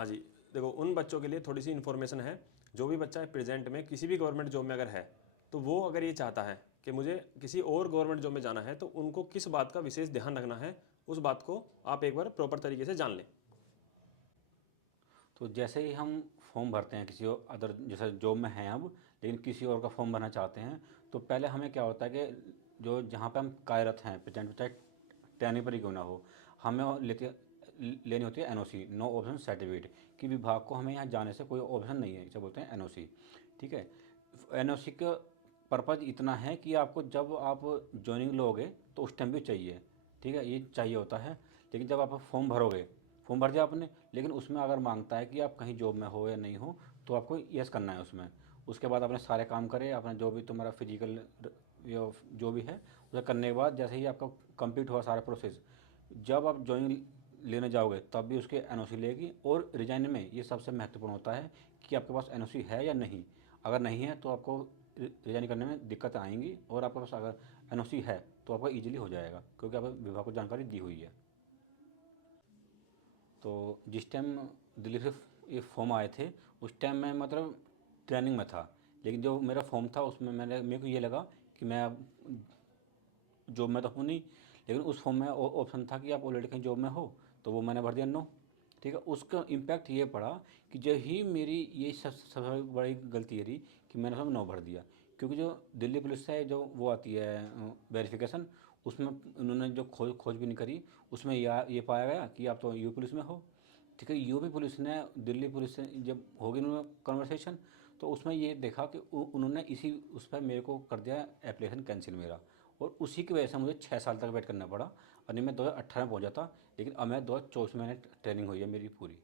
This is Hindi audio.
हाँ जी, देखो उन बच्चों के लिए थोड़ी सी इन्फॉर्मेशन है। जो भी बच्चा प्रेजेंट में किसी भी गवर्नमेंट जॉब में अगर है, तो वो अगर ये चाहता है कि मुझे किसी और गवर्नमेंट जॉब में जाना है, तो उनको किस बात का विशेष ध्यान रखना है, उस बात को आप एक बार प्रॉपर तरीके से जान लें। तो जैसे ही हम फॉर्म भरते हैं किसी और अदर, जैसे जॉब में हैं अब लेकिन किसी और का फॉर्म भरना चाहते हैं, तो पहले हमें क्या होता है कि जो जहाँ पे हम कार्यरत हैं प्रेजेंट, चाहे ट्रेनिंग पर ही क्यों ना हो, हमें लेनी होती है एनओसी, नो ऑप्शन सर्टिफिकेट, कि विभाग को हमें यहाँ जाने से कोई ऑप्शन नहीं है, इसे बोलते हैं एनओसी। ठीक है। एनओसी का पर्पज़ इतना है कि आपको जब आप ज्वाइनिंग लोगे तो उस टाइम भी चाहिए। ठीक है, ये चाहिए होता है। लेकिन जब आप फॉर्म भरोगे, फॉर्म भर दिया आपने, लेकिन उसमें अगर मांगता है कि आप कहीं जॉब में हो या नहीं हो, तो आपको यस करना है उसमें। उसके बाद आपने सारे काम करे, अपना जो भी तुम्हारा फिजिकल जो भी है उसे करने के बाद जैसे ही आपका कंप्लीट हुआ सारा प्रोसेस, जब आप ज्वाइनिंग लेने जाओगे तब भी उसके एनओसी लेगी। और रिजाइन में ये सबसे महत्वपूर्ण होता है कि आपके पास एनओसी है या नहीं। अगर नहीं है तो आपको रिजाइन करने में दिक्कत आएंगी, और आपके पास अगर एनओसी है तो आपका ईजिली हो जाएगा, क्योंकि आप विभाग को जानकारी दी हुई है। तो जिस टाइम दिल्ली से ये फॉर्म आए थे, उस टाइम मैं मतलब ट्रेनिंग में था, लेकिन जो मेरा फॉर्म था उसमें मेरे को ये लगा कि मैं अब जॉब में तो हूँ नहीं, लेकिन उस फॉर्म में ऑप्शन था कि आप ऑलरेडी कहीं जॉब में हो, तो वो मैंने भर दिया नो। ठीक है, उसका इम्पैक्ट ये पड़ा कि जो ही मेरी ये सबसे बड़ी गलती ये रही कि मैंने सब नो भर दिया। क्योंकि जो दिल्ली पुलिस से जो वो आती है वेरिफिकेशन, उसमें उन्होंने जो खोज भी नहीं करी, उसमें ये पाया गया कि आप तो यू पुलिस में हो। ठीक है, यूपी पुलिस ने दिल्ली पुलिस से जब होगी उन्होंने कन्वर्सेशन, तो उसमें ये देखा कि उन्होंने इसी उस पर मेरे को कर दिया एप्लीकेशन कैंसिल मेरा। और उसी की वजह से मुझे 6 साल तक वेट करना पड़ा, और नहीं मैं 2018 में पहुंचा था, लेकिन अब मैं 2024 में ट्रेनिंग हुई है मेरी पूरी।